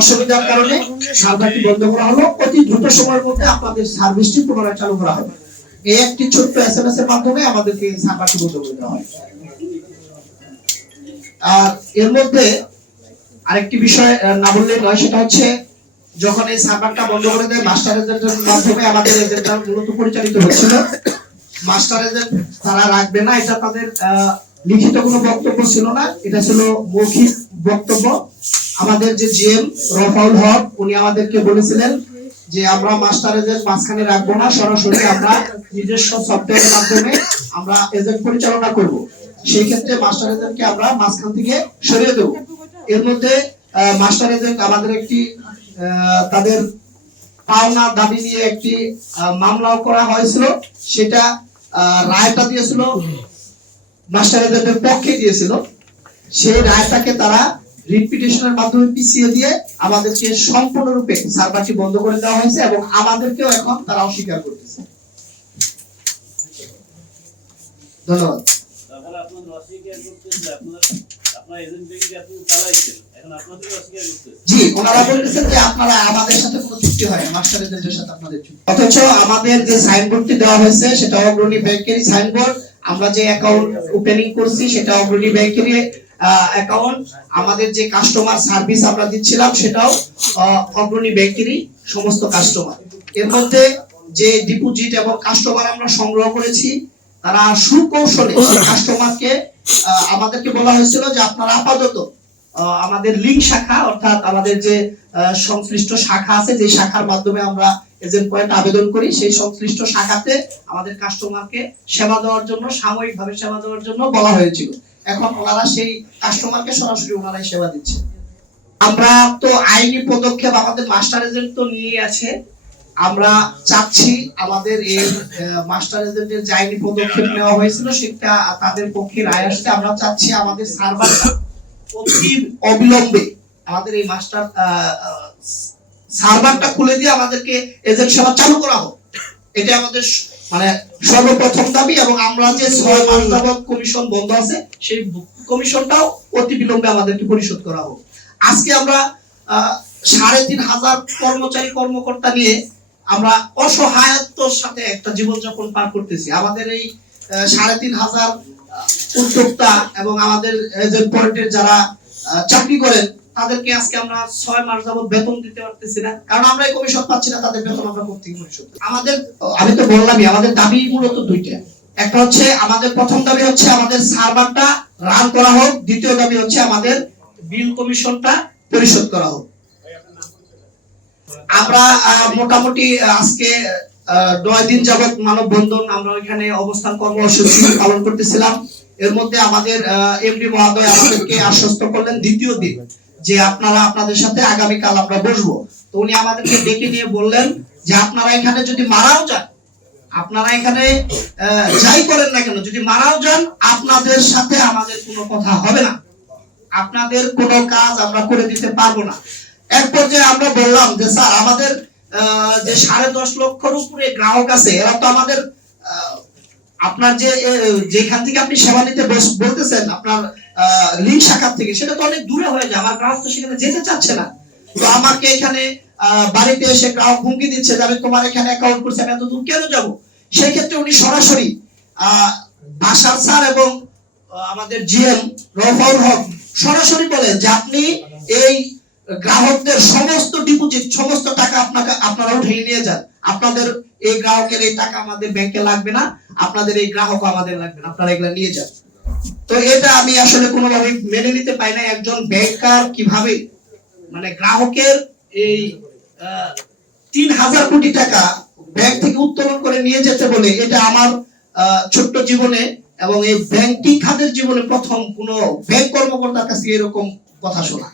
অসুবিধার কারণে সার্ভারটি বন্ধ করা হলো। অতি দ্রুত সময়ের মধ্যে আপনাদের সার্ভিসটি পুনরায় চালু করা হবে। এই একটি ছোট্ট এস এম এস এর মাধ্যমে আমাদেরকে সার্ভারটি বন্ধ করে দেওয়া হয়। আর এর মধ্যে আরেকটি বিষয় না বললে নয়, সেটা হচ্ছে যখন এই সার্ভারটা বন্ধ করে দেয়, মাস্টার এজেন্টের মাধ্যমে আমাদের এজেন্টটা মূলত পরিচালিত হচ্ছিল। মাস্টার এজেন্ট তারা রাখবে না, এটা তাদের লিখিত কোনো বক্তব্য ছিল না। এটা ছিল মৌখিক বক্তব্য। আমাদের যে জিএম রফাউল হক, উনি আমাদেরকে বলেছিলেন যে আমরা মাস্টার এজেন্ট মাঝখানে রাখব না, সরাসরি আমরা নিজস্ব সফটওয়্যারের মাধ্যমে আমরা এজেন্ট পরিচালনা করব। সেই ক্ষেত্রে মাস্টার এজেন্টকে আমরা মাঝখান থেকে সরিয়ে দেব। এর মধ্যে মাস্টার এজেন্ট আমাদের একটি তাদের পাওনা দাবি নিয়ে একটি মামলাও করা হয়েছিল। সেটা রায়টা দিয়েছিল, মাস্টার এজেন্টের পক্ষে দিয়েছিল। সেই রায়টাকে তারা রিপিটেশনের মাধ্যমে পিছিয়ে দিয়ে আমাদেরকে সম্পূর্ণরূপে সার্ভারটি বন্ধ করে দেওয়া হয়েছে এবং আমাদেরকেও এখন তারা অস্বীকার করতেছে। ধন্যবাদ। জি ওনারা বলতেছেন যে আপনারা আমাদের সাথে কোনো চুক্তি হয় সাথে আপনাদের চুক্তি। অথচ আমাদের যে সাইনবোর্ডটি দেওয়া হয়েছে সেটা অগ্রণী ব্যাংকেরই সাইনবোর্ড। আমরা যে অ্যাকাউন্ট ওপেনিং করছি সেটা অগ্রণী ব্যাংকেরই অ্যাকাউন্ট আমাদের যে কাস্টমার সার্ভিস আমরা দিচ্ছিলাম সেটাও অগ্রণী ব্যাংকেরই সমস্ত কাস্টমার এর মধ্যে যে ডিপোজিট এবং কাস্টমার আমরা সংগ্রহ করেছি তারা সুকৌশলে কাস্টমারকে আমাদেরকে বলা হয়েছিল যে আপনারা আপাতত আমাদের লিঙ্ক শাখা অর্থাৎ আমাদের যে সংশ্লিষ্ট শাখা আছে যে শাখার মাধ্যমে আমরা এজেন্ট পয়েন্ট আবেদন করি সেই সংশ্লিষ্ট শাখাতে আমাদের কাস্টমারকে সেবা দেওয়ার জন্য সাময়িকভাবে সেবা দেওয়ার জন্য বলা হয়েছিল। এখন ওনারা সেই কাস্টমারকে সরাসরি ওনারাই সেবা দিচ্ছে। আমরা তো আইনি পদক্ষেপ আমাদের মাস্টার এজেন্ট তো নিয়ে আছে। আমরা চাচ্ছি আমাদের এই মাস্টার এজেন্টের যে আইনি পদক্ষেপ নেওয়া হয়েছিল সেটা তাদের পক্ষে রায় আসছে। আমরা চাচ্ছি আমাদের সার্ভারটা অতি অবিলম্বে আমাদের এই মাস্টার সার্ভারটা খুলে দিয়ে আমাদেরকে এজেন্ট সেবা চালু করা হোক। এটা আমাদের মানে সর্বপ্রথম দাবি এবং আমরা যে ছয় মাস যাবত কমিশন বন্ধ আছে, সেই কমিশনটাও অতি বিলম্বে আমাদেরকে পরিশোধ করা হোক। আজকে আমরা সাড়ে তিন হাজার কর্মচারী, কর্মকর্তা নিয়ে আমরা অসহায়ত্বর সাথে একটা জীবনযাপন পার করতেছি। আমাদের এই সাড়ে তিন হাজার উদ্যোক্তা এবং আমাদের পয়েন্টের যারা চাকরি করেন তাদেরকে আজকে আমরা ছয় মাস যাবত বেতন দিতে পারতেছি না। কারণ আমরা এই কমিশন পাচ্ছি না, তাদের বেতন আমরা কোথেকে পরিশোধ আমাদের, আমি তো বললামই, আমাদের দাবি মূলত দুইটা। একটা হচ্ছে, আমাদের প্রথম দাবি হচ্ছে আমাদের সার্ভারটা রান করা হোক, দ্বিতীয় দাবি হচ্ছে আমাদের বিল কমিশনটা পরিশোধ করা হোক। আমরা মোটামুটি আজকে নয় দিন যাবত মানববন্ধন, আমরা ওইখানে অবস্থান কর্মসূচি পালন করতেছিলাম। এর মধ্যে আমাদের এমডি মহোদয় আমাদেরকে আশ্বস্ত করলেন দ্বিতীয় দিন। যে আপনারা আপনাদের সাথে আগামীকাল আমরা বসবো। তো উনি আমাদেরকে ডেকে নিয়ে বললেন যে, আপনারা এখানে যদি মারাও যান, আপনারা এখানে যাই করেন না কেন, যদি মারাও যান, আপনাদের সাথে আমাদের কোনো কথা হবে না। আপনাদের কোনো কাজ আমরা করে দিতে পারব না। এক পর্যায়ে আমরা বললাম যে, স্যার, আমাদের যে সাড়ে দশ লক্ষর উপরে গ্রাহক আছে, এরা তো আমাদের আপনার যে যেখান থেকে আপনি সেবা নিতে বলতেছেন, আপনার লিঙ্ক শাখা থেকে, সেটা তো অনেক দূরে হয়ে যায়, আমার গ্রাহক তো সেখানে যেতে চাচ্ছে না। তো আমাকে এখানে বাড়িতে এসে গ্রাহক হুমকি দিচ্ছে যে আমি তোমার এখানে অ্যাকাউন্ট করছি, আমি এত দূর কেন যাব? সেক্ষেত্রে উনি সরাসরি বাসার স্যার এবং আমাদের জিএম রফাউল হক সরাসরি বলেন যে আপনি এই গ্রাহকদের সমস্ত ডিপোজিট সমস্ত টাকা আপনাকে, আপনারা উঠিয়ে নিয়ে যান। আপনাদের এই গ্রাহকের এই টাকা আমাদের ব্যাংকে লাগবে না, আপনাদের এই গ্রাহক আমাদের লাগবে না, আপনারা এগুলা নিয়ে যান। তো এটা আমি আসলে কোনোভাবে মেনে নিতে পাই না একজন ব্যাংকার কীভাবে মানে গ্রাহকের এই তিন হাজার কোটি টাকা ব্যাংক থেকে উত্তোলন করে নিয়ে যেতে বলে এটা আমার ছোট্ট জীবনে এবং এই ব্যাংকিং খাতের জীবনে প্রথম কোন ব্যাংক কর্মকর্তার কাছে এরকম কথা শোনা।